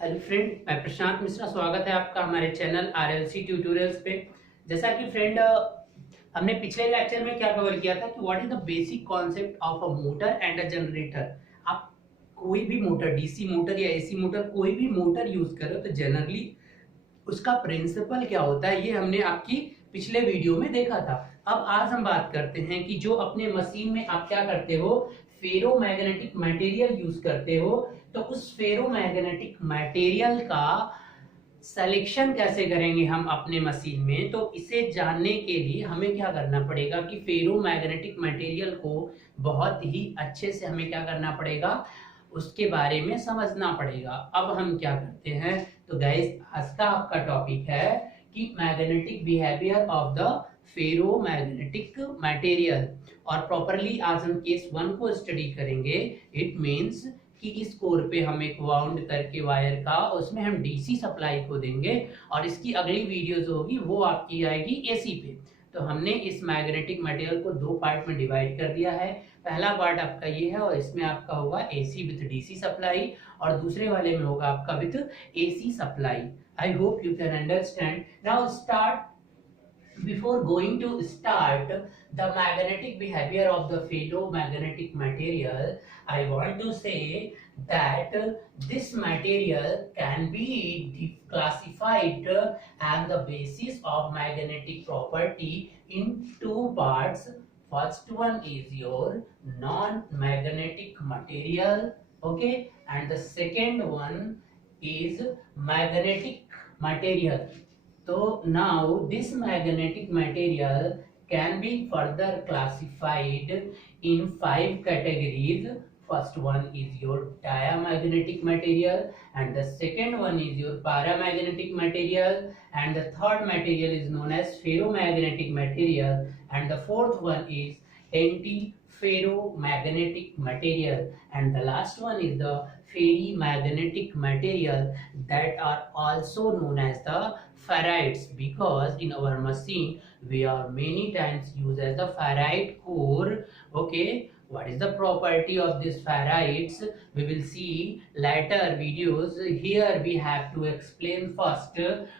Hello friend, मैं प्रशांत मिश्रा। स्वागत है आपका हमारे चैनल आरएलसी ट्यूटोरियल्स पे। जैसा कि फ्रेंड हमने पिछले लेक्चर में क्या कवर किया था कि what is the basic concept of a motor and a generator. आप कोई भी मोटर, डीसी मोटर या एसी मोटर, कोई भी मोटर यूज करो तो जनरली उसका प्रिंसिपल क्या होता है, ये हमने आपकी पिछले वीडियो में देखा था। अब आज हम बात करते हैं कि जो अपने मशीन में आप क्या करते हो, फेरोमैग्नेटिक मटेरियल यूज करते हो, तो उस फेरोमैग्नेटिक मटेरियल का सिलेक्शन कैसे करेंगे हम अपने मशीन में। तो इसे जानने के लिए हमें क्या करना पड़ेगा कि फेरोमैग्नेटिक मटेरियल को बहुत ही अच्छे से हमें क्या करना पड़ेगा, उसके बारे में समझना पड़ेगा। अब हम क्या करते हैं, तो गाइस आज का आपका टॉपिक है कि magnetic behaviour of the ferromagnetic material. और प्रॉपरली आज हम केस 1 को स्टडी करेंगे। इट मींस कि इस कोर पे हम एक वाउंड करके वायर का, उसमें हम डीसी सप्लाई को देंगे और इसकी अगली वीडियो जो होगी वो आपकी आएगी एसी पे। तो हमने इस मैग्नेटिक मटेरियल को दो पार्ट में डिवाइड कर दिया है। पहला पार्ट आपका ये है और इसमें आपका होगा एसी विथ डीसी सप्लाई, और दूसरे वाले में होगा आपका with AC supply. I hope you can understand. Now start. Before going to start the magnetic behavior of the ferromagnetic material, I want to say that this material can be classified on the basis of magnetic property in two parts. First one is your non-magnetic material, okay, and the second one is magnetic material. So now this magnetic material can be further classified in 5 categories. First one is your diamagnetic material, and the second one is your paramagnetic material, and the third material is known as ferromagnetic material, and the fourth one is anti-ferromagnetic material, and the last one is the ferrimagnetic material, that are also known as the ferrites, because in our machine we are many times use as the ferrite core. Okay, what is the property of these ferrites we will see later videos. Here we have to explain first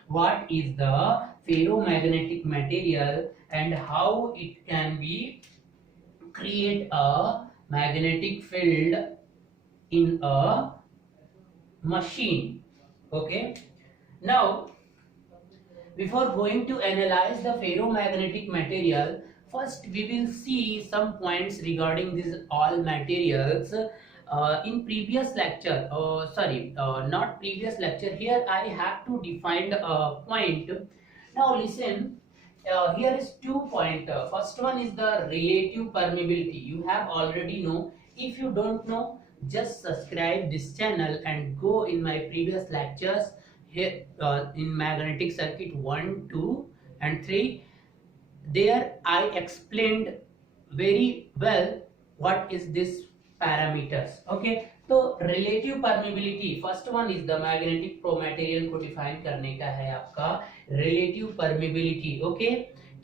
what is the ferromagnetic material and how it can be create a magnetic field in a machine. Okay, now before going to analyze the ferromagnetic material, first we will see some points regarding these all materials. In previous lecture, not previous lecture, here I have to define a point. Now listen, here is 2 points. First one is the relative permeability. You have already know. If you don't know, just subscribe this channel and go in my previous lectures. Here in magnetic circuit 1, 2 and 3, there I explained very well what is this parameters. Okay, तो relative permeability, first one is the magnetic pro material को define करने का है आपका relative permeability. okay,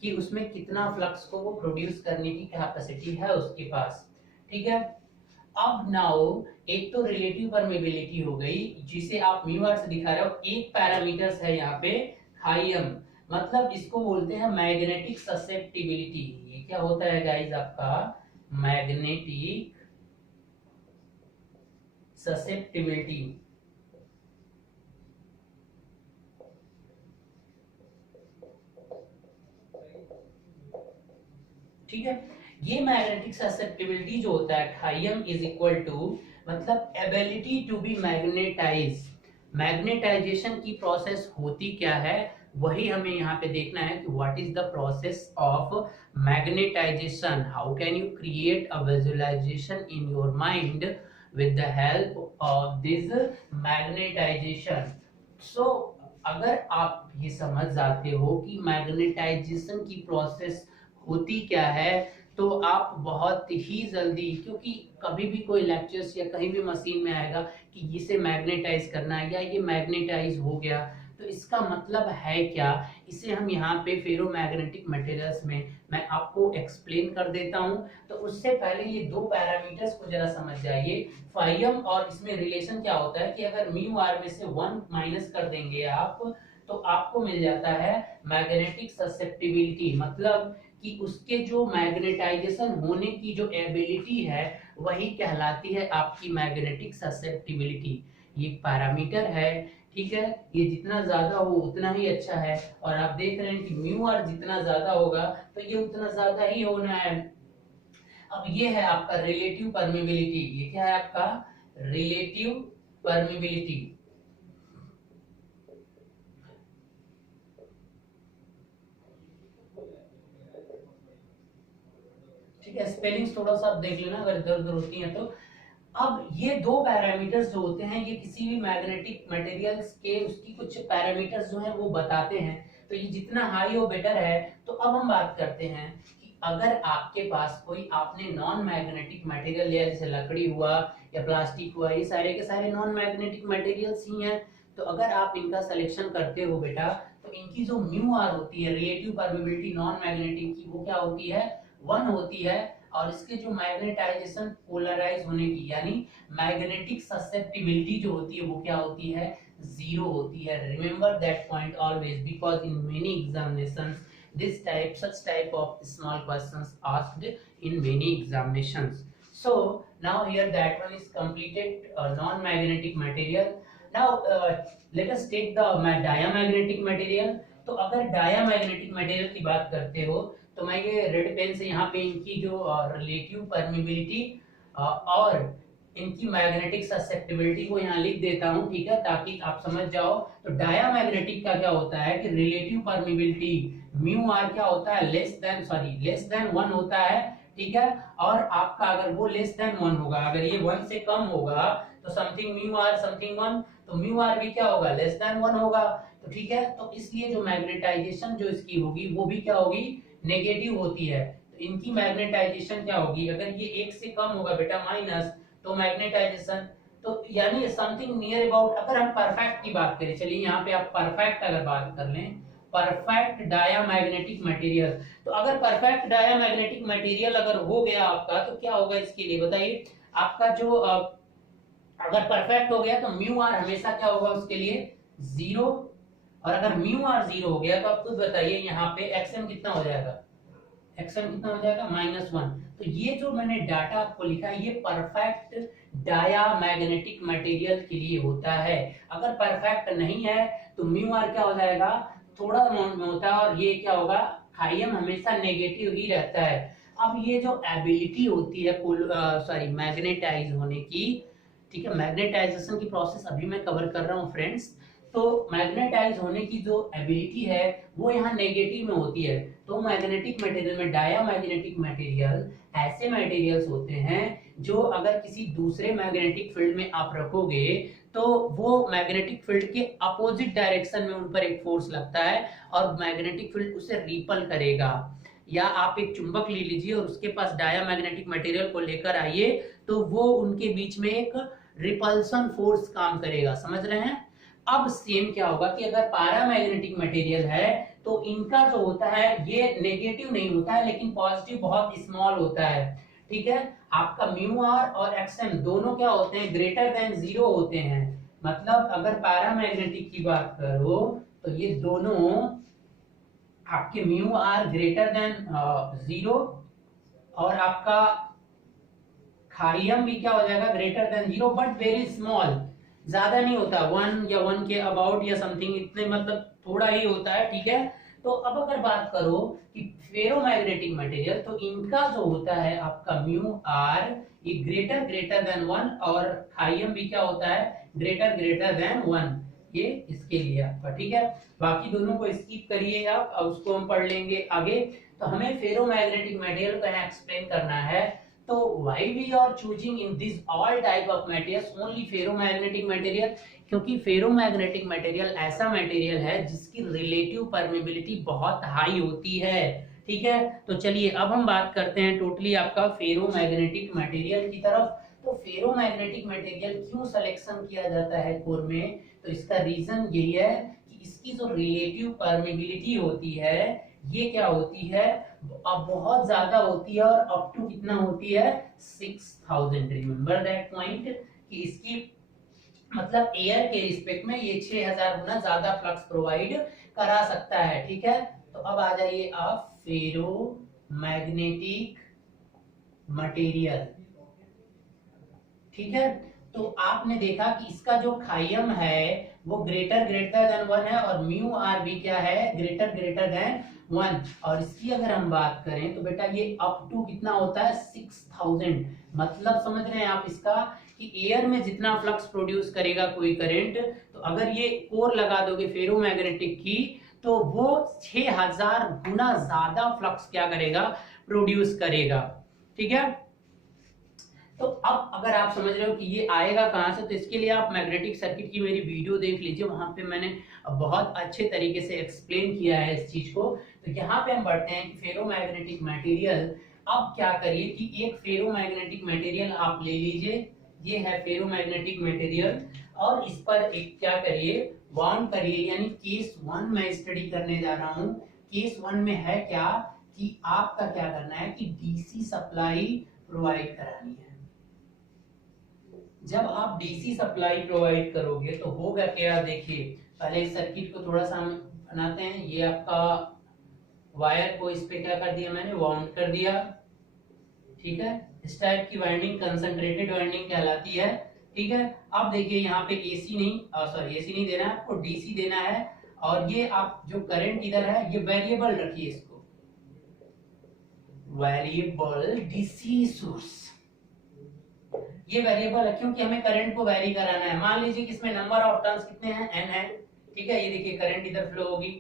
कि उसमें कितना flux को वो प्रोड्यूस करने की कैपेसिटी है उसके पास। ठीक है, अब नाउ एक तो रिलेटिव परमेबिलिटी हो गई जिसे आप म्यू आर से दिखा रहे हो। एक पैरामीटर्स है यहाँ पे हाइम, मतलब इसको बोलते हैं मैग्नेटिक ससेप्टिबिलिटी। ये क्या होता है गाइस आपका मैग्नेटिक ससेप्टिबिलिटी। ठीक है, ये मैग्नेटिक ससेप्टिबिलिटी जो होता है हाइम इज इक्वल टू, मतलब ability to be magnetise. Magnetisation की प्रोसेस होती क्या है वही हमें यहाँ पे देखना है कि what is the process of magnetization. How can you create a visualization in your mind with the help of this magnetization. So अगर आप ये समझ जाते हो कि मैग्नेटाइजेशन की प्रोसेस होती क्या है, तो आप बहुत ही जल्दी, क्योंकि कभी भी कोई लेक्चर्स या कहीं भी मशीन में आएगा कि इसे मैग्नेटाइज करना है या ये मैग्नेटाइज हो गया, तो इसका मतलब है क्या, इसे हम यहाँ पे फेरोमैग्नेटिक मटेरियल्स में मैं आपको एक्सप्लेन कर देता हूँ। तो उससे पहले ये दो पैरामीटर्स को जरा समझ जाइए। फाइम और इसमें रिलेशन क्या होता है कि अगर म्यू आर में से 1 माइनस कर देंगे आप, तो आपको मिल जाता है मैग्नेटिक ससेप्टिबिलिटी, मतलब कि उसके जो मैग्नेटाइजेशन होने की जो एबिलिटी है वही कहलाती है आपकी मैग्नेटिक ससेप्टिबिलिटी। ये एक पैरामीटर है, ठीक है। ये जितना ज्यादा हो उतना ही अच्छा है, और आप देख रहे हैं कि म्यू आर जितना ज्यादा होगा तो ये उतना ज्यादा ही होना है। अब ये है आपका रिलेटिव परमेबिलिटी, ये क्या है आपका रिलेटिव परमेबिलिटी। ठीक है, स्पेलिंग्स थोड़ा सा आप देख लेना अगर इधर उधर होती हैं तो। अब ये दो पैरामीटर्स जो होते हैं ये किसी भी मैग्नेटिक मटेरियल्स के उसकी कुछ पैरामीटर्स जो हैं वो बताते हैं। तो ये जितना हाई हो बेटर है। तो अब हम बात करते हैं कि अगर आपके पास कोई आपने नॉन मैग्नेटिक मटेरियल लिया, जैसे लकड़ी हुआ या प्लास्टिक हुआ, ये सारे के सारे नॉन मैग्नेटिक मटेरियल्स ही हैं। तो अगर आप इनका सिलेक्शन करते हो बेटा, तो इनकी जो म्यू आर होती है रिलेटिव परमेबिलिटी नॉन मैग्नेटिक की, वो क्या होती है 1 होती है। और इसके जो मैग्नेटाइजेशन पोलराइज होने की यानी मैग्नेटिक ससेप्टिबिलिटी जो होती है वो क्या होती है 0 होती है। Remember that point always, because in many examinations this type such type of small questions asked in many examinations. So now here that one is completed, non-magnetic material. Now let us take the diamagnetic material. तो अगर diamagnetic material की बात करते हो तो मैं ये red pen से यहाँ पे इनकी जो रिलेटिव परमेबिलिटी और इनकी मैग्नेटिक ससेप्टिबिलिटी को यहाँ लिख देता हूँ, ठीक है, ताकि आप समझ जाओ। तो डायामैग्नेटिक का क्या होता है कि रिलेटिव परमेबिलिटी म्यू आर क्या होता है लेस देन 1 होता है, ठीक है। और आपका अगर वो लेस देन 1 होगा, अगर ये 1 से कम होगा तो समथिंग म्यू आर समथिंग 1, तो म्यू आर भी क्या होगा लेस देन 1 होगा। तो ठीक है, तो इसलिए जो मैग्नेटाइजेशन जो इसकी होगी वो भी क्या होगी नेगेटिव होती है। तो इनकी मैग्नेटाइजेशन क्या होगी, अगर ये 1 से कम होगा बेटा माइनस, तो मैग्नेटाइजेशन तो यानी समथिंग नियर अबाउट। अगर हम परफेक्ट की बात करें, चलिए यहाँ पे आप परफेक्ट अगर बात कर लें, परफेक्ट डायामैग्नेटिक मटेरियल, तो अगर परफेक्ट डायामैग्नेटिक मटेरियल अगर हो गया आपका तो क्या होगा इसके लिए बताइए। आपका जो अगर परफेक्ट हो गया तो म्यू आर हमेशा क्या होगा उसके लिए 0, और अगर म्यू आर 0 हो गया तो आप खुद बताइए यहाँ पे एक्सएम कितना हो जाएगा, एक्सएम कितना हो जाएगा -1। तो ये जो मैंने डाटा आपको लिखा है ये परफेक्ट डायामैग्नेटिक मटेरियल के लिए होता है। अगर परफेक्ट नहीं है तो म्यू आर क्या हो जाएगा थोड़ा अमाउंट में होता है, और ये क्या होगा हाईएम हमेशा नेगेटिव ही रहता है। अब ये जो एबिलिटी होती है मैग्नेटाइज होने की, ठीक है, मैग्नेटाइजेशन की प्रोसेस अभी मैं कवर कर रहा हूँ फ्रेंड्स। तो मैग्नेटाइज होने की जो एबिलिटी है वो यहाँ नेगेटिव में होती है। तो मैग्नेटिक मटेरियल में डायामैग्नेटिक मटेरियल ऐसे मटेरियल्स होते हैं जो अगर किसी दूसरे मैग्नेटिक फील्ड में आप रखोगे तो वो मैग्नेटिक फील्ड के अपोजिट डायरेक्शन में उन पर एक फोर्स लगता है और मैग्नेटिक फील्ड उसे रिपल करेगा। या आप एक चुंबक ले लीजिए और उसके पास डायामैग्नेटिक मटेरियल को लेकर आइए तो वो उनके बीच में एक रिपल्सन फोर्स काम करेगा, समझ रहे हैं। अब सेम क्या होगा कि अगर पैरामैग्नेटिक मटेरियल है तो इनका जो होता है ये नेगेटिव नहीं होता है लेकिन पॉजिटिव बहुत स्मॉल होता है, ठीक है। आपका म्यू आर और एक्सएम दोनों क्या होते हैं ग्रेटर देन 0 होते हैं। मतलब अगर पैरामैग्नेटिक की बात करो तो ये दोनों आपके म्यू आर ग्रेटर देन 0 और आपका खाइयम भी क्या हो जाएगा greater than 0 but very small, ज्यादा नहीं होता 1 या 1 के अबाउट या समथिंग, इतने मतलब थोड़ा ही होता है, ठीक है। तो अब अगर बात करो कि फेरोमैग्नेटिक मटेरियल तो इनका जो होता है आपका म्यू आर ये ग्रेटर देन 1 और खाइयम भी क्या होता है ग्रेटर देन 1, ये इसके लिए आपका, ठीक है। बाकी दोनों को स्किप करिए आप, अब उसको हम पढ़ लेंगे आगे। तो हमें फेरोमैग्नेटिक मटेरियल को यहाँ एक्सप्लेन करना है। तो why we are choosing in this all type of materials only ferromagnetic material, क्योंकि फेरोमैग्नेटिक मटेरियल ऐसा मटेरियल है जिसकी रिलेटिव परमेबिलिटी बहुत हाई होती है, ठीक है। तो चलिए अब हम बात करते हैं टोटली आपका फेरोमैग्नेटिक मटेरियल की तरफ। तो फेरोमैग्नेटिक मटेरियल क्यों सिलेक्शन किया जाता है कोर में, तो इसका रीजन यही है कि इसकी जो रिलेटिव परमिबिलिटी होती है ये क्या होती है, अब बहुत ज्यादा होती है, और अप टू कितना होती है 6000। रिमेंबर दैट पॉइंट कि इसकी मतलब एयर के रिस्पेक्ट में ये 6000 गुना ज्यादा फ्लक्स प्रोवाइड करा सकता है। ठीक है, तो अब आ जाइए आप फेरो मैग्नेटिक मटेरियल। ठीक है, तो आपने देखा कि इसका जो खाइयम है वो ग्रेटर देन 1 है, और म्यू आर भी क्या है, ग्रेटर देन 1। और इसकी अगर हम बात करें तो बेटा ये अप टू कितना होता है 6000। मतलब समझ रहे हैं आप इसका कि एयर में जितना फ्लक्स प्रोड्यूस करेगा कोई करंट, तो अगर ये कोर लगा दोगे फेरोमैग्नेटिक की तो वो 6000 गुना ज्यादा फ्लक्स क्या करेगा, प्रोड्यूस करेगा। ठीक है, तो अब अगर आप समझ रहे हो कि ये आएगा कहां से, तो इसके लिए आप मैग्नेटिक सर्किट की मेरी वीडियो देख लीजिए, वहां पे मैंने बहुत अच्छे तरीके से एक्सप्लेन किया है इस चीज को। तो यहाँ पे हम बढ़ते हैं कि फेरोमैग्नेटिक मटेरियल। अब क्या करिए कि एक फेरोमैग्नेटिक मटेरियल आप ले लीजिए, ये है फेरोमैग्नेटिक मटेरियल, और इस पर एक क्या करिए, बाउंड करिए। यानी केस 1 में स्टडी करने जा रहा हूं। केस 1 में है क्या कि आपका क्या करना है कि डीसी सप्लाई प्रोवाइड करानी है। जब आप डीसी सप्लाई प्रोवाइड करोगे तो होगा क्या, देखिए पहले इस सर्किट को थोड़ा सा हम बनाते हैं। ये आपका वायर को इस पे क्या कर दिया मैंने, वाउंड कर दिया। ठीक है, इस टाइप की वाइंडिंग कंसंट्रेटेड वाइंडिंग कहलाती है। ठीक है, अब देखिए यहाँ पे एसी नहीं देना है आपको, डीसी देना है। और ये आप जो करंट इधर है ये वेरिएबल रखिए, इसको वेरिएबल डीसी सोर्स। ये वेरिएबल है क्योंकि हमें करंट को वेरी कराना है। मान लीजिए कि इसमें नंबर ऑफ टर्न्स कितने हैं, n है। ठीक है, ये देखिए करंट इधर फ्लो होगी,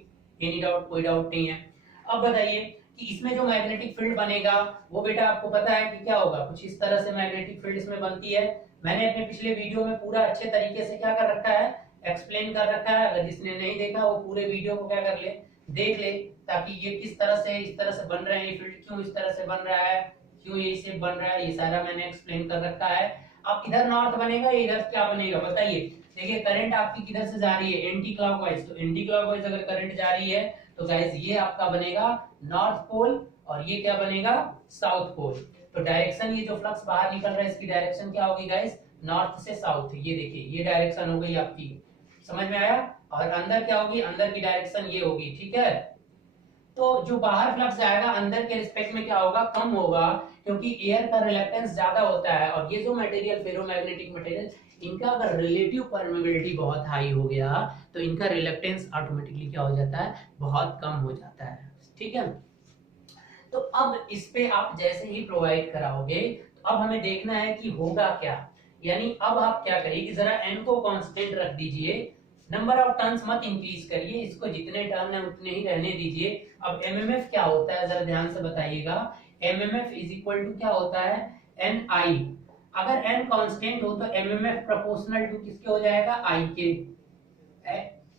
एनी डाउट, कोई डाउट नहीं है। अब बताइए कि इसमें जो मैग्नेटिक फील्ड बनेगा वो बेटा आपको पता है कि क्या होगा, कुछ इस तरह से मैग्नेटिक फील्ड इसमें बनती है। मैंने अपने पिछले वीडियो में पूरा अच्छे तरीके से क्या कर रखा है, एक्सप्लेन कर रखा है। अगर जिसने नहीं देखा वो पूरे वीडियो को क्या कर ले, देख ले, ताकि ये किस तरह से इस तरह से बन रहे हैं, ये फील्ड क्यों इस तरह से बन रहा है, क्यों ये शेप बन रहा है, ये सारा मैंने एक्सप्लेन कर रखा है। अब इधर नॉर्थ बनेगा, ये इधर क्या बनेगा बताइए। देखिए करंट आपकी किधर से जा रही है, एंटी क्लॉकवाइज। तो एंटी क्लॉकवाइज अगर करंट जा रही है तो गाइस ये आपका बनेगा नॉर्थ पोल, और ये क्या बनेगा, साउथ पोल। तो डायरेक्शन, ये जो फ्लक्स बाहर निकल रहा है इसकी डायरेक्शन क्या होगी गाइस, नॉर्थ से साउथ। ये देखिए ये डायरेक्शन हो गई आपकी, समझ में आया। और अंदर क्या होगी, अंदर की डायरेक्शन ये होगी। ठीक है, तो जो बाहर फ्लक्स जाएगा अंदर के रिस्पेक्ट में क्या होगा, कम होगा, क्योंकि एयर का रिलक्टेंस ज्यादा होता है। और ये जो मटेरियल फेरोमैग्नेटिक मटेरियल, इनका अगर रिलेटिव परमेबिलिटी बहुत हाई हो गया तो इनका रिलक्टेंस ऑटोमेटिकली क्या हो जाता है, बहुत कम हो जाता है। ठीक है, तो अब इस पे आप जैसे ही प्रोवाइड कराओगे तो अब हमें देखना है कि होगा क्या। यानी अब आप क्या करिए कि जरा n को कांस्टेंट रख दीजिए, नंबर ऑफ टर्न्स मत इंक्रीज करिए, इसको जितने टर्न है उतने ही रहने दीजिए। अब एमएमएफ क्या होता है जरा ध्यान से बताइएगा। एमएमएफ इज इक्वल टू क्या होता है, एन आई। अगर n कांस्टेंट हो तो एमएमएफ प्रोपोर्शनल टू किसके हो जाएगा, आई के।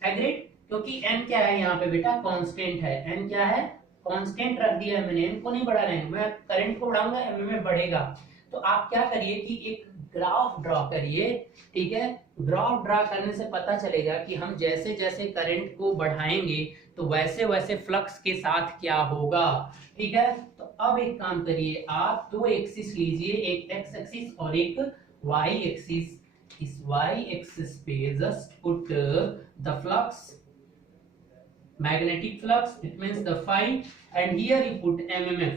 एग्रीड, क्योंकि n क्या है यहाँ पे बेटा, कांस्टेंट है। n क्या है, कांस्टेंट रख दिया है मैंने, n को नहीं बढ़ा रहे हैं। मैं करंट को बढ़ाऊंगा एमएमएफ बढ़ेगा। तो आप क्या करिए कि एक ग्राफ ड्रॉ करिए। ठीक है, ग्राफ ड्रॉ करने से पता चलेगा कि हम जैसे जैसे करंट को बढ़ाएंगे तो वैसे वैसे फ्लक्स के साथ क्या होगा। ठीक है, तो अब एक काम करिए, आप दो एक्सिस लीजिए, एक एक्स एक्सिस और एक वाई एक्सिस। इस वाई एक्सिस पे just put the flux, magnetic flux, it means the phi, and here you put mmf.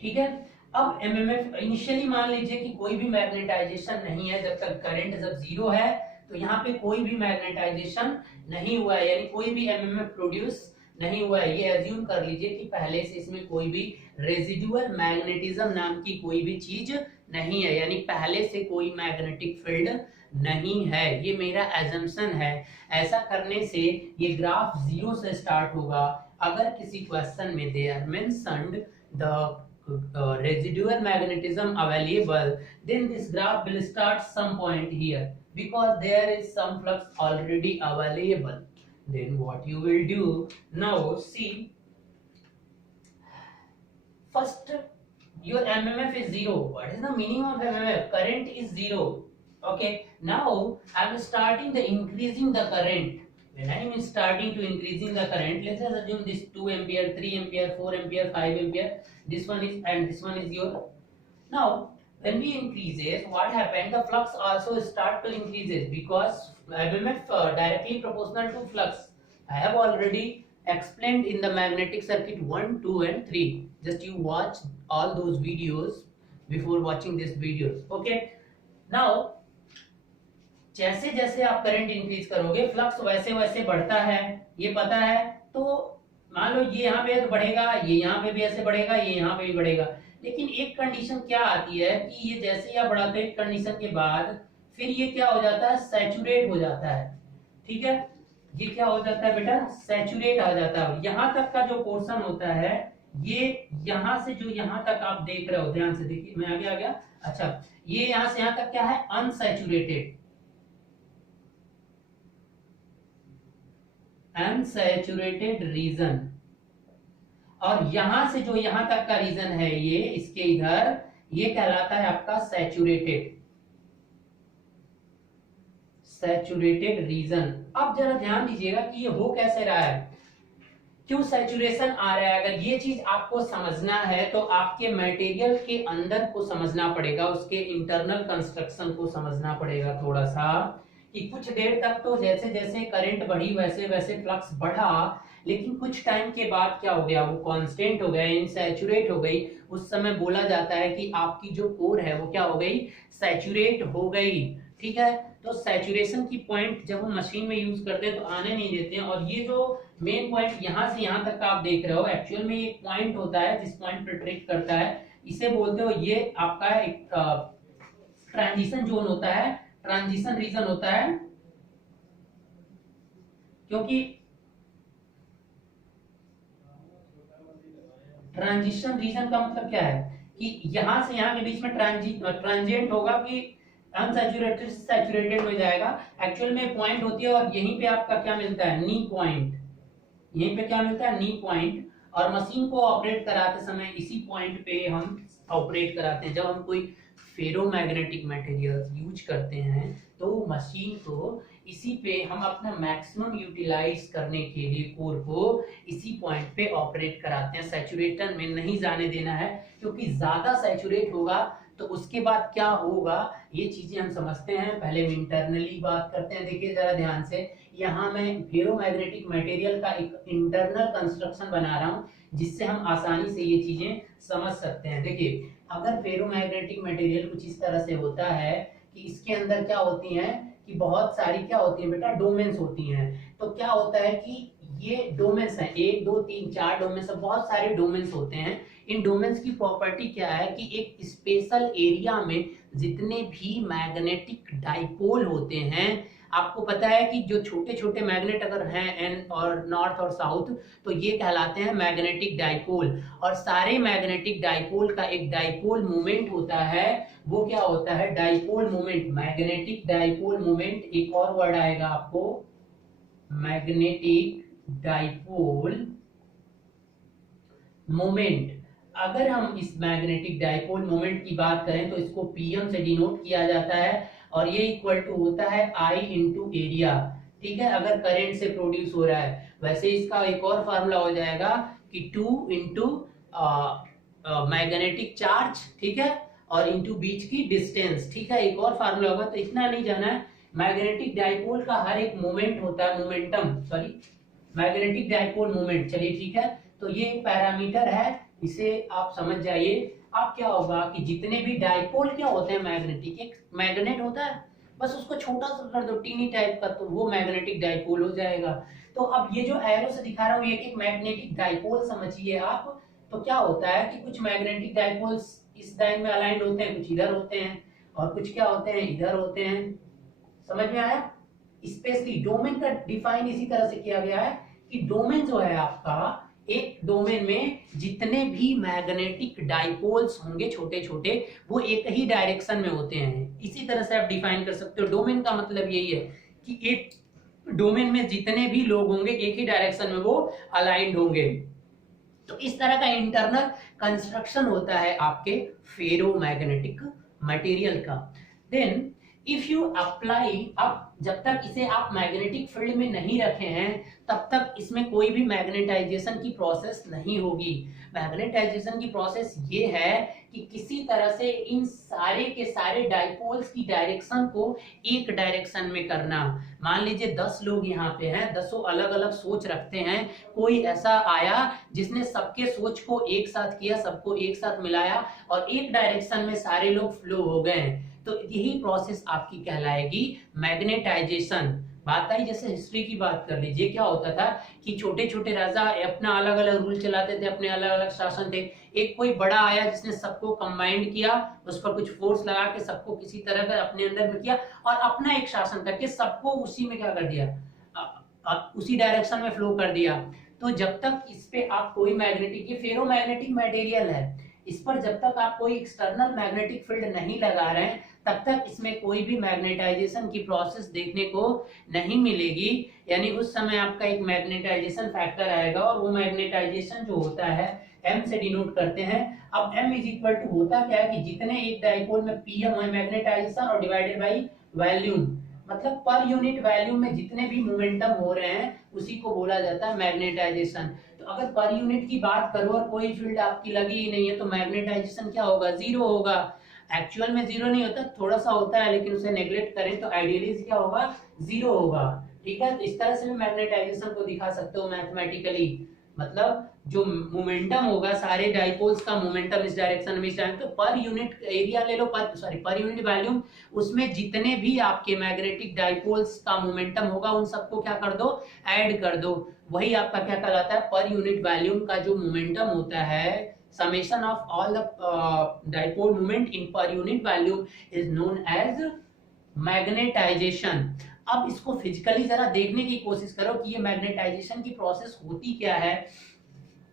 ठीक है, अब mmf इनिशियली मान लीजिए कि कोई भी मैग्नेटाइजेशन नहीं है, जब तक करंट जब जीरो है तो यहाँ पे कोई भी मैग्नेटाइजेशन नहीं हुआ है, यानी कोई भी mmf प्रोड्यूस नहीं हुआ है। ये एज्यूम कर लीजिए कि पहले से इसमें कोई भी रेजिडुअल मैग्नेटिज्म नाम की कोई भी चीज नहीं है, यानी पहले से कोई मैग्नेटिक फील्ड नहीं है। ये मेरा एजम्पशन है। ऐसा करने से ये ग्राफ जीरो से स्टार्ट होगा। अगर किसी क्वेश्चन में they are mentioned the residual magnetism available, then this graph will start some point here because there is some flux already available. Then what you will do now, see, first your mmf is zero. What is the meaning of mmf? Current is zero. Okay, now I'm starting the increasing the current. When I am starting to increasing the current, let's just assume this 2 ampere, 3 ampere, 4 ampere, 5 ampere, this one is, and this one is your. Now when we increases, what happened, the flux also start to increases, because MMF directly proportional to flux. I have already explained in the magnetic circuit 1, 2 and 3. Just you watch all those videos before watching this videos. Okay, now जैसे जैसे आप current increase करोगे, flux वैसे वैसे बढ़ता है, ये पता है। तो मान लो ये यहाँ पे तो बढ़ेगा, ये यहाँ पे भी ऐसे बढ़ेगा, ये यहाँ पे भी बढ़ेगा। लेकिन एक कंडीशन क्या आती है कि ये जैसे ही आप बढ़ाते हैं, कंडीशन के बाद फिर ये क्या हो जाता है, सैचुरेट हो जाता है। ठीक है, ये क्या हो जाता है बेटा, सैचुरेट आ जाता है। यहाँ तक का जो पोर्शन होता है, ये यहाँ से जो यहाँ तक आप देख रहे हो, ध्यान से देखिए, मैं आगे आ गया। अच्छा, ये यहाँ से यहाँ तक क्या है, अनसैचुरेटेड, अनसैचुरेटेड रीजन। और यहां से जो यहां तक का रीजन है, ये इसके इधर, ये कहलाता है आपका सैचुरेटेड, सैचुरेटेड रीजन। अब जरा ध्यान दीजिएगा कि ये हो कैसे रहा है, क्यों सैचुरेशन आ रहा है। अगर ये चीज आपको समझना है तो आपके मटेरियल के अंदर को समझना पड़ेगा, उसके इंटरनल कंस्ट्रक्शन को समझना पड़ेगा थोड़ा सा, कि कुछ देर तक तो जैसे जैसे करंट बढ़ी वैसे वैसे फ्लक्स बढ़ा, लेकिन कुछ टाइम के बाद क्या हो गया, वो कांस्टेंट हो गया, इनसैचुरेट हो गई। उस समय बोला जाता है कि आपकी जो कोर है वो क्या हो गई, सैचुरेट हो गई। ठीक है, तो सैचुरेशन की पॉइंट जब हम मशीन में यूज करते हैं तो आने नहीं देते हैं। और ये जो मेन पॉइंट यहाँ से यहाँ तक का आप देख रहे हो, एक्चुअल में एक पॉइंट होता है जिस पॉइंट पर ट्रिक करता है, इसे बोलते हो, ये आपका एक ट्रांजिशन जोन होता है, ट्रांजिशन रीजन होता है। क्योंकि ट्रांजिशन रीजन का मतलब क्या है कि यहां से यहां के बीच में ट्रांजिएंट होगा, कि अनसैचुरेटेड से सैचुरेटेड हो जाएगा। एक्चुअल में पॉइंट होती है, और यहीं पे आपका क्या मिलता है, नी पॉइंट। यहीं पे क्या मिलता है, नी पॉइंट। और मशीन को ऑपरेट कराते समय इसी पॉइंट पे हम ऑपरेट कराते हैं। जब हम कोई फेरोमैग्नेटिक मटेरियल्स यूज करते हैं तो मशीन को इसी पे हम अपना मैक्सिमम यूटिलाइज करने के लिए कोर को इसी पॉइंट पे ऑपरेट कराते हैं। सैचुरेशन में नहीं जाने देना है, क्योंकि ज्यादा सैचुरेट होगा तो उसके बाद क्या होगा, ये चीजें हम समझते हैं। पहले हम इंटरनली बात करते हैं। देखिए जरा ध्यान से, यहाँ मैं फेरोमैग्नेटिक मटेरियल का एक इंटरनल कंस्ट्रक्शन बना रहा हूँ, जिससे हम आसानी से ये चीजें समझ सकते हैं। देखिए, अगर फेरोमैग्नेटिक मटेरियल कुछ इस तरह से होता है कि इसके अंदर क्या होती हैं, कि बहुत सारी क्या होती है बेटा, डोमेन्स होती हैं। तो क्या होता है कि ये डोमेन्स हैं, 1 2 3 4 डोमेन्स, बहुत सारे डोमेन्स होते हैं। इन डोमेन्स की प्रॉपर्टी क्या है कि एक स्पेशल एरिया में जितने भी मैग्नेटिक डाइपोल होते हैं, आपको पता है कि जो छोटे छोटे मैग्नेट अगर हैं एन और नॉर्थ और साउथ, तो ये कहलाते हैं मैग्नेटिक डाइपोल। और सारे मैग्नेटिक डाइपोल का एक डाइपोल मोमेंट होता है, वो क्या होता है, dipole moment, magnetic dipole moment. एक और वर्ड आएगा आपको, मैग्नेटिक डाइपोल मोमेंट। अगर हम इस मैग्नेटिक डाइपोल मोमेंट की बात करें तो इसको पीएम से डिनोट किया जाता है, और ये इक्वल टू होता है आई इंटू एरिया। ठीक है, अगर करंट से प्रोड्यूस हो रहा है। वैसे इसका एक और फार्मूला हो जाएगा कि 2 इंटू मैग्नेटिक चार्ज, ठीक है, और इंटू बीच की डिस्टेंस। ठीक है, एक और फार्मूला होगा, तो इतना नहीं जाना है। मैग्नेटिक डाइपोल का हर एक मोमेंट होता है, momentum, sorry, magnetic dipole moment. चलिए ठीक है, तो ये पैरामीटर है, इसे आप समझ जाइए। अब क्या होगा कि जितने भी डाइपोल क्या होते हैं मैग्नेटिक, एक मैग्नेट होता है, बस उसको छोटा सा कर दो, टीनी टाइप का, तो वो मैग्नेटिक डाइपोल हो जाएगा। तो अब ये जो एरो से दिखा रहा हूँ, एक एक मैग्नेटिक डाइपोल समझिए आप। तो क्या होता है कि कुछ मैग्नेटिक डाइपोल्स इस लाइन में अलाइंड होते हैं, कुछ इधर होते हैं, और कुछ क्या होते हैं, इधर होते हैं। समझ में आया? स्पेशली डोमेन का डिफाइन इसी तरह से किया गया है कि डोमेन जो है आपका, एक डोमेन में जितने भी मैग्नेटिक डाइपोल्स होंगे छोटे छोटे, वो एक ही डायरेक्शन में होते हैं। इसी तरह से आप डिफाइन कर सकते हो। डोमेन का मतलब यही है कि एक डोमेन में जितने भी लोग होंगे एक ही डायरेक्शन में वो अलाइंड होंगे। तो इस तरह का इंटरनल कंस्ट्रक्शन होता है आपके फेरोमैग्नेटिक मटेरियल का। देन इफ यू अप्लाई, अब जब तक इसे आप मैग्नेटिक फील्ड में नहीं रखे हैं तब तक इसमें कोई भी मैग्नेटाइजेशन की प्रोसेस नहीं होगी। मैग्नेटाइजेशन की प्रोसेस ये है कि किसी तरह से इन सारे के सारे डाइपोल्स की डायरेक्शन को एक डायरेक्शन में करना। मान लीजिए 10 लोग यहाँ पे हैं, 10 अलग अलग सोच रखते हैं, कोई ऐसा आया जिसने सबके सोच को एक साथ किया, सबको एक साथ मिलाया और एक डायरेक्शन में सारे लोग फ्लो हो गए, तो यही प्रोसेस आपकी कहलाएगी मैग्नेटाइजेशन। बात आई जैसे हिस्ट्री की बात कर लीजिए, क्या होता था कि छोटे छोटे राजा अपना अलग अलग रूल चलाते थे, अपने अलग अलग शासन थे। एक कोई बड़ा आया जिसने सबको कंबाइंड किया, उस पर कुछ फोर्स लगा के सबको किसी तरह का अपने अंदर में किया और अपना एक शासन करके सबको उसी में क्या कर दिया, उसी डायरेक्शन में फ्लो कर दिया। तो जब तक इस पे आप कोई मैग्नेटिक, ये फेरोमैग्नेटिक मटेरियल है, इस पर जब तक आप कोई एक्सटर्नल मैग्नेटिक फील्ड नहीं लगा रहे हैं तब तक इसमें कोई भी मैग्नेटाइजेशन की प्रोसेस देखने को नहीं मिलेगी। यानी उस समय आपका एक मैग्नेटाइजेशन फैक्टर आएगा और वो मैग्नेटाइजेशन जो होता है m से डिनोट करते हैं। अब m इज इक्वल टू होता क्या है कि जितने एक डाइपोल में pm है मैग्नेटाइजेशन और डिवाइडेड बाय वॉल्यूम, मतलब पर यूनिट वॉल्यूम में जितने भी मोमेंटम हो रहे हैं उसी को बोला जाता है मैग्नेटाइजेशन। तो अगर पर यूनिट की बात करो और कोई फील्ड आपकी लगी ही नहीं है तो मैग्नेटाइजेशन क्या होगा, जीरो होगा। एक्चुअल में जीरो नहीं होता, थोड़ा सा होता है, लेकिन उसे नेग्लेक्ट करें तो आइडियली क्या होगा, जीरो होगा। ठीक है, तो इस तरह से भी मैग्नेटाइजेशन को दिखा सकते हो मैथमेटिकली। मतलब जो मोमेंटम होगा सारे डाइपोल्स का मोमेंटम इस डायरेक्शन में, इस डायरेक्शन, तो पर यूनिट एरिया ले लो, पर यूनिट वॉल्यूम, उसमें जितने भी आपके मैग्नेटिक डाइपोल्स का मोमेंटम होगा उन सबको क्या कर दो, ऐड कर दो। वही आपका क्या कहलाता है, पर यूनिट वॉल्यूम का जो मोमेंटम होता है, summation of all the dipole moment in per unit value is known as magnetization। अब इसको फिजिकली जरा देखने की कोशिश करो कि ये मैग्नेटाइजेशन की प्रोसेस होती क्या है।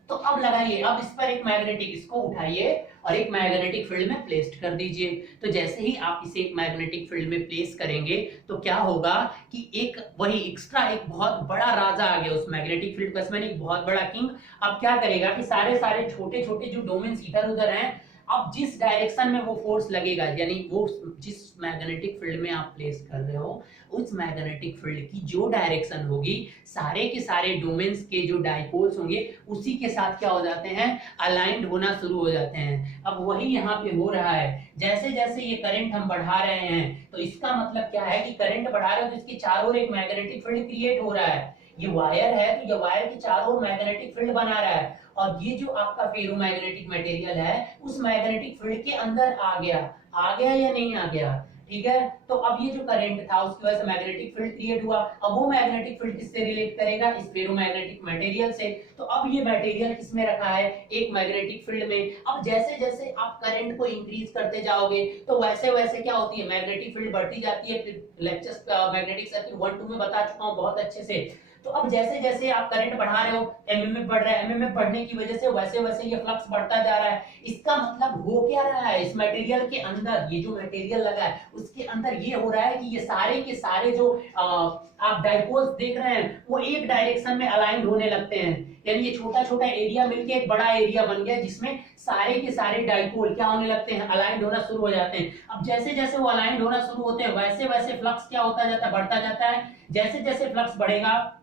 तो अब लगाइए, अब इस पर एक मैग्नेटिक, इसको उठाइए और एक मैग्नेटिक फील्ड में प्लेस्ड कर दीजिए। तो जैसे ही आप इसे एक मैग्नेटिक फील्ड में प्लेस करेंगे तो क्या होगा कि एक वही एक्स्ट्रा एक बहुत बड़ा राजा आ गया उस मैग्नेटिक फील्ड का, एक बहुत बड़ा किंग। अब क्या करेगा कि सारे सारे छोटे छोटे जो डोमेन्स इधर उधर हैं, अब जिस डायरेक्शन में वो फोर्स लगेगा, यानी वो जिस मैग्नेटिक फील्ड में आप प्लेस कर रहे हो उस मैग्नेटिक फील्ड की जो डायरेक्शन होगी, सारे के सारे डोमेन्स के जो डाइपोल्स होंगे उसी के साथ क्या हो जाते हैं, अलाइंड होना शुरू हो जाते हैं। अब वही यहाँ पे हो रहा है, जैसे जैसे ये करंट हम बढ़ा रहे हैं तो इसका मतलब क्या है कि करंट बढ़ा रहे हो तो इसके चारों ओर एक मैग्नेटिक फील्ड क्रिएट हो रहा है। ये वायर है तो ये वायर के चारों ओर मैग्नेटिक फील्ड बना रहा है और ये जो आपका फेरोमैग्नेटिक मटेरियल है उस मैग्नेटिक फील्ड के अंदर आ गया या नहीं आ गया। ठीक है, तो अब ये जो करंट था उसकी वजह से मैग्नेटिक फील्ड क्रिएट हुआ। अब वो मैग्नेटिक फील्ड किससे रिलेट करेगा, इस फेरोमैग्नेटिक मटेरियल से। तो अब ये मटेरियल किसमें रखा है, एक मैग्नेटिक फील्ड में। अब जैसे जैसे आप करंट को इंक्रीज करते जाओगे तो वैसे वैसे क्या होती है, मैग्नेटिक फील्ड बढ़ती जाती है। लेक्चर्स मैग्नेटिक सर्किट 1 2 में बता चुका हूँ बहुत अच्छे से। तो अब जैसे जैसे आप करंट बढ़ा रहे हो, एमएमएफ बढ़ रहा है, एमएमएफ बढ़ने की वजह से वैसे वैसे ये फ्लक्स बढ़ता जा रहा है। इसका मतलब हो क्या रहा है, इस मटेरियल के अंदर, ये जो मटेरियल लगा है उसके अंदर ये हो रहा है कि ये सारे के सारे जो आप डाइपोल्स देख रहे हैं वो एक डायरेक्शन में अलाइंड होने लगते हैं। यानी ये छोटा छोटा एरिया मिलके एक बड़ा एरिया बन गया जिसमें सारे के सारे डाइपोल क्या होने लगते हैं, अलाइंड होना शुरू हो जाते हैं। अब जैसे जैसे वो अलाइंड होना शुरू होते हैं वैसे वैसे फ्लक्स क्या होता जाता है, बढ़ता जाता है। जैसे जैसे फ्लक्स बढ़ेगा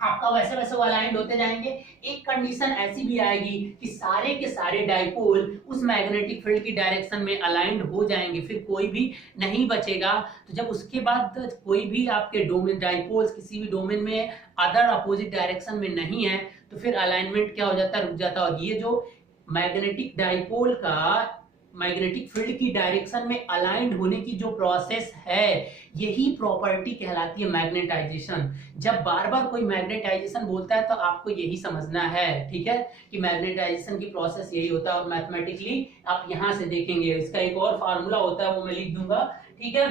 आपका वैसे वैसे वो अलाइंड होते जाएंगे। एक कंडीशन ऐसी भी आएगी कि सारे के सारे डाइपोल उस मैग्नेटिक फील्ड की डायरेक्शन में अलाइंड हो जाएंगे, फिर कोई भी नहीं बचेगा। तो जब उसके बाद कोई भी आपके डोमेन डाइपोल्स किसी भी डोमेन में अदर अपोजिट डायरेक्शन में नहीं है तो फिर अलाइनमेंट क्या हो जाता है, रुक जाता है। और ये जो मैग्नेटिक डाइपोल का मैग्नेटिक फील्ड की डायरेक्शन में अलाइंड होने की जो प्रोसेस है यही प्रॉपर्टी कहलाती है मैग्नेटाइजेशन। जब बार बार कोई मैग्नेटाइजेशन बोलता है तो आपको यही समझना है, ठीक है, कि मैग्नेटाइजेशन की प्रोसेस यही होता है। और मैथमेटिकली आप यहां से देखेंगे, इसका एक और फार्मूला होता है वो मैं लिख दूंगा, ठीक है,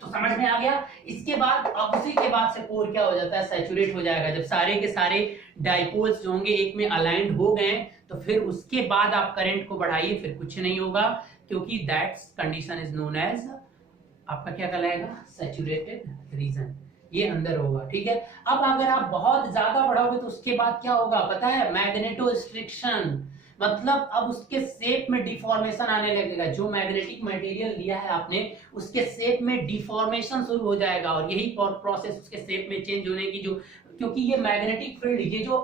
तो समझ में आ गया। इसके बाद अब उसी के बाद से कोर क्या हो जाता है, सैचुरेट हो जाएगा। जब सारे के सारे डाइपोल्स जो होंगे एक में अलाइंड हो गए तो फिर उसके बाद आप करंट को बढ़ाइए, फिर कुछ नहीं होगा, क्योंकि that condition is known as आपका क्या कहलाएगा, सैचुरेटेड रीजन। ये अंदर होगा, ठीक है। अब अगर आप बहुत ज्यादा बढ़ाओगे तो उसके बाद क्या होगा पता है, मैग्नेटोस्ट्रिक्शन। मतलब अब उसके शेप में डिफॉर्मेशन आने लगेगा। जो मैग्नेटिक मटेरियल लिया है आपने उसके शेप में डिफॉर्मेशन शुरू हो जाएगा, और यही प्रोसेस उसके शेप में चेंज होने की, जो क्योंकि ये मैग्नेटिक फील्ड, ये जो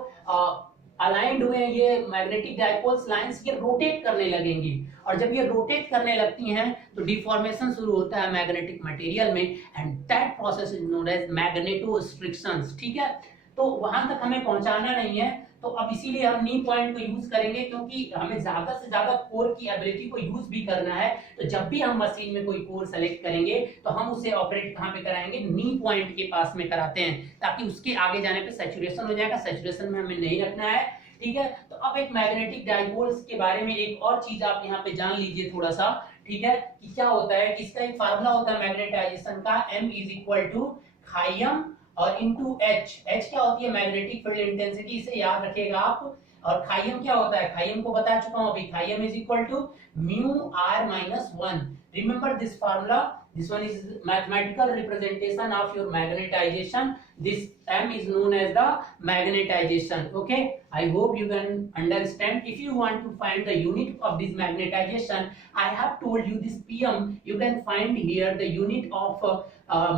अलाइंड हुए हैं ये मैग्नेटिक डाइपोल्स लाइंस, ये रोटेट करने लगेंगी, और जब ये रोटेट करने लगती हैं तो डिफॉर्मेशन शुरू होता है मैग्नेटिक मटेरियल में, and that process is known as magnetostrictions. ठीक है, तो वहां तक हमें पहुंचाना नहीं है, तो अब इसीलिए हम नी पॉइंट को यूज करेंगे, क्योंकि हमें ज्यादा से ज्यादा कोर की एबिलिटी को यूज भी करना है। तो जब भी हम मशीन में कोई कोर सेलेक्ट करेंगे तो हम उसे ऑपरेट कहां पे कराएंगे, नी पॉइंट के पास में कराते हैं, ताकि उसके आगे जाने पे सैचुरेशन हो जाएगा। सैचुरेशन में हमें नहीं रखना है। ठीक है, तो अब एक मैग्नेटिक डाइपोल्स के बारे में एक और चीज आप यहाँ पे जान लीजिए थोड़ा सा। ठीक है, कि क्या होता है, इसका एक फार्मूला होता है मैग्नेटाइजेशन का, m इज इक्वल टू खाइम और इनटू h। h क्या होती है, मैग्नेटिक फील्ड इंटेंसिटी, इसे याद रखिएगा आप। और खाइम क्या होता है, खाइम को बता चुका हूं अभी, chi m is equal to mu r minus 1। Remember this formula, this one is mathematical representation of your magnetization. This m is known as the magnetization. Okay, I hope you can understand. If you want to find the unit of this magnetization, I have told you this pm, you can find here the unit of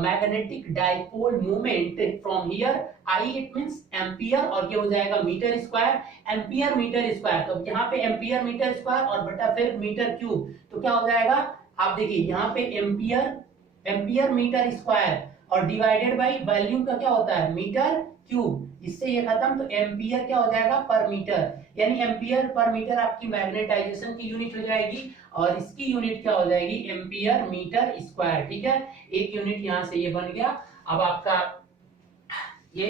magnetic dipole moment from here। I it means ampere, और ये हो जाएगा metre square, ampere metre square. तो यहाँ पे ampere metre square और बटा फिर मीटर क्यूब, तो क्या हो जाएगा, आप देखिए यहाँ पे एम्पियर मीटर स्क्वायर और डिवाइडेड बाय वॉल्यूम का क्या होता है, मीटर क्यूब। इससे ये खत्म, तो एम्पियर क्या हो जाएगा, पर मीटर, यानी एम्पियर पर मीटर आपकी मैग्नेटाइजेशन की यूनिट हो जाएगी, और इसकी यूनिट क्या हो जाएगी, एम्पियर मीटर स्क्वायर। ठीक है, एक यूनिट यहाँ से ये बन गया। अब आपका ये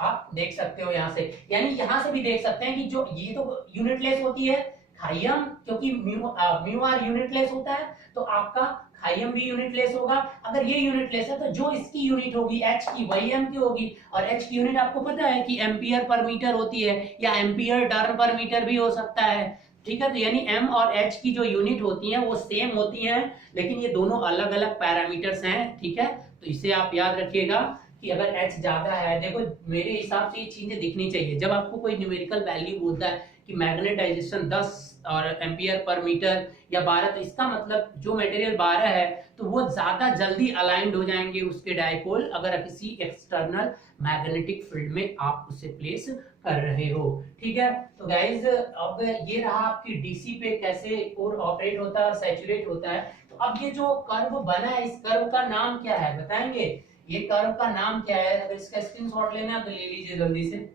आप देख सकते हो यहाँ से, यानी यहाँ से भी देख सकते हैं कि जो ये तो यूनिटलेस होती है खाइम, क्योंकि म्यू आर यूनिटलेस होता है, तो आपका खाइम भी यूनिटलेस होगा। अगर ये यूनिटलेस है तो जो इसकी यूनिट होगी h की, वही m की होगी, और h की यूनिट आपको पता है कि एम्पियर पर मीटर होती है, या एम्पियर टर्न पर मीटर भी हो सकता है। ठीक है, तो यानी m और h की जो यूनिट होती है वो सेम होती है, लेकिन ये दोनों अलग अलग पैरामीटर्स हैं। ठीक है, तो इसे आप याद रखिएगा कि अगर h ज्यादा है, देखो मेरे हिसाब से ये चीजें दिखनी चाहिए जब आपको कोई न्यूमेरिकल वैल्यू बोलता है कि मैग्नेटाइजेशन 10 और एम्पियर पर मीटर या 12, तो इसका मतलब जो मटेरियल 12 है तो वो ज्यादा जल्दी अलाइंड हो जाएंगे उसके डाइपोल, अगर किसी एक्सटर्नल मैग्नेटिक फील्ड में आप उसे प्लेस कर रहे हो। ठीक है, तो गाइज अब ये रहा आपकी डीसी पे कैसे कोर ऑपरेट होता है और सैचुरेट होता है। तो अब ये जो कर्व बना है, इस कर्व का नाम क्या है बताएंगे, ये कर्व का नाम क्या है, अगर इसका स्क्रीनशॉट लेना है तो ले लीजिए जल्दी से।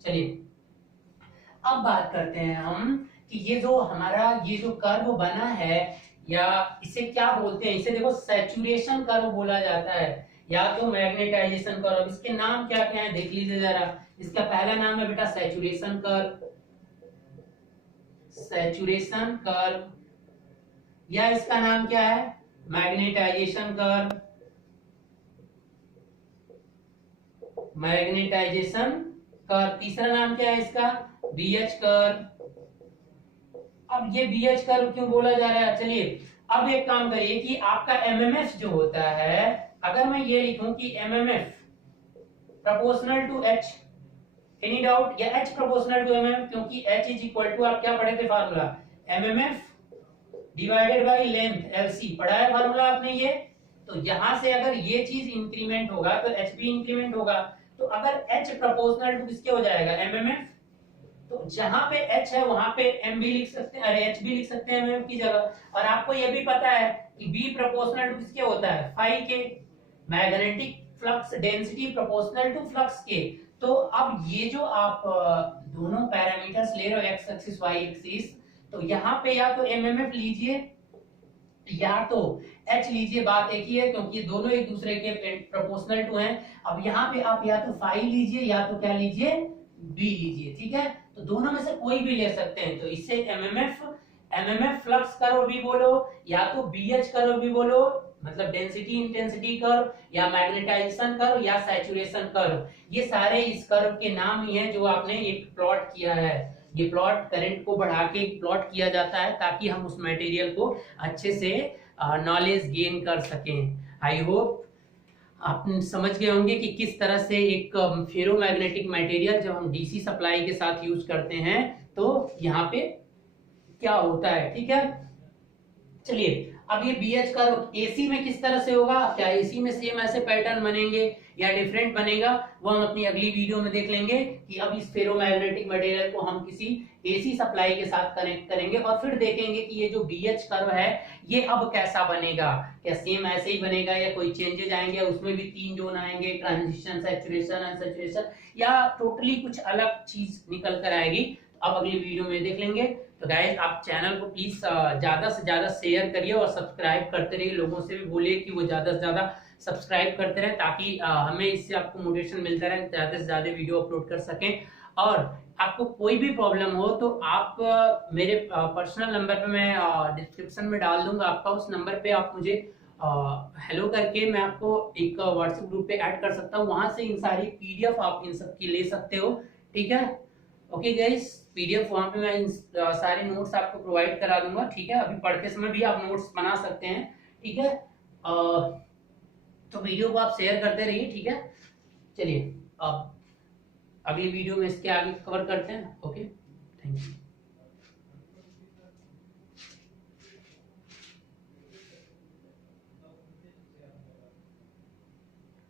चलिए अब बात करते हैं हम कि ये जो हमारा ये जो कर्व बना है, या इसे क्या बोलते हैं, इसे देखो सैचुरेशन कर्व बोला जाता है, या तो मैग्नेटाइजेशन कर्व। इसके नाम क्या क्या है देख लीजिए जरा। इसका पहला नाम है बेटा सैचुरेशन कर्व, सैचुरेशन कर्व, या इसका नाम क्या है, मैग्नेटाइजेशन कर्व, मैग्नेटाइजेशन कर्व। तीसरा नाम क्या है इसका, बीएच कर्व। अब ये बीएच कर्व क्यों बोला जा रहा है, चलिए अब एक काम करिए कि आपका एमएमएफ जो होता है, अगर मैं ये लिखूं कि MMF proportional to H, any doubt, या एच प्रोपोर्शनल टू एमएमएफ, क्योंकि एच इज इक्वल टू, आप क्या पढ़े थे formula, MMF divided by length LC, पढ़ा है फार्मूला आपने ये। तो यहां से अगर ये चीज इंक्रीमेंट होगा तो एच भी इंक्रीमेंट होगा। तो अगर एच प्रोपोर्शनल टू किसके हो जाएगा, एमएमएफ, तो जहां पे h है वहां पे m भी लिख सकते हैं, अरे h भी लिख सकते हैं mm की जगह। और आपको ये भी पता है कि b प्रोपोर्शनल टू किसके होता है, फाई के, magnetic flux density proportional to flux के। तो अब ये जो आप दोनों पैरामीटर्स ले रहे हो x एक्सिस y एक्सिस, तो यहाँ पे या तो mmf लीजिए या तो h लीजिए, बात एक ही है क्योंकि ये दोनों एक दूसरे के प्रोपोर्शनल टू हैं। अब यहाँ पे आप या तो फाई लीजिए या तो क्या लीजिए, b लीजिए। ठीक है, तो दोनों में से कोई भी ले सकते हैं। तो इससे एमएमएफ फ्लक्स कर्व भी बोलो, या तो बीएच कर्व भी बोलो, मतलब डेंसिटी इंटेंसिटी कर्व, या मैग्नेटाइजेशन कर्व, या सैचुरेशन कर्व, ये सारे इस कर्व के नाम ही हैं जो आपने एक प्लॉट किया है। ये प्लॉट करंट को बढ़ा के प्लॉट किया जाता है ताकि हम उस मटेरियल को अच्छे से नॉलेज गेन कर सकें। आई होप आप समझ गए होंगे कि किस तरह से एक फेरोमैग्नेटिक मटेरियल जब हम डीसी सप्लाई के साथ यूज करते हैं तो यहाँ पे क्या होता है, ठीक है। चलिए अब ये BH कर्व AC में किस तरह से होगा, क्या AC में सेम ऐसे पैटर्न बनेंगे या डिफरेंट बनेगा, वो हम अपनी अगली वीडियो में देख लेंगे कि अब इस फेरोमैग्नेटिक मटेरियल को हम किसी AC सप्लाई के साथ कनेक्ट करेंगे और फिर देखेंगे कि ये जो BH कर्व है ये अब कैसा बनेगा, क्या सेम ऐसे ही बनेगा या कोई चेंजेस आएंगे, उसमें भी 3 जोन आएंगे, ट्रांजिशन, सैचुरेशन, अनसैचुरेशन, या टोटली कुछ अलग चीज निकल कर आएगी। अब अगली वीडियो में देख लेंगे। तो गाइस आप चैनल को प्लीज ज्यादा से ज्यादा शेयर करिए और सब्सक्राइब करते रहिए, लोगों से भी बोलिए कि वो ज्यादा से ज्यादा सब्सक्राइब करते रहे ताकि हमें इससे आपको मोटिवेशन मिलता रहे, ज्यादा से ज्यादा वीडियो अपलोड कर सकें। और आपको कोई भी प्रॉब्लम हो तो आप मेरे पर्सनल नंबर पे मैं डिस्क्रिप्शन में डाल दूंगा आपका, उस नंबर पे आप मुझे हेलो करके मैं आपको एक व्हाट्सएप ग्रुप पे ऐड कर सकता हूँ, वहां से इन सारी PDF आप इन सब की ले सकते हो, ठीक है। ओके गाइस, PDF वहां पे मैं इन सारे नोट्स आपको प्रोवाइड करा दूंगा, ठीक है। अभी पढ़ते समय भी आप नोट्स बना सकते हैं, ठीक है। तो वीडियो को आप शेयर करते रहिए, ठीक है। चलिए अब अगली वीडियो में इसके आगे कवर करते हैं। Okay, thank you.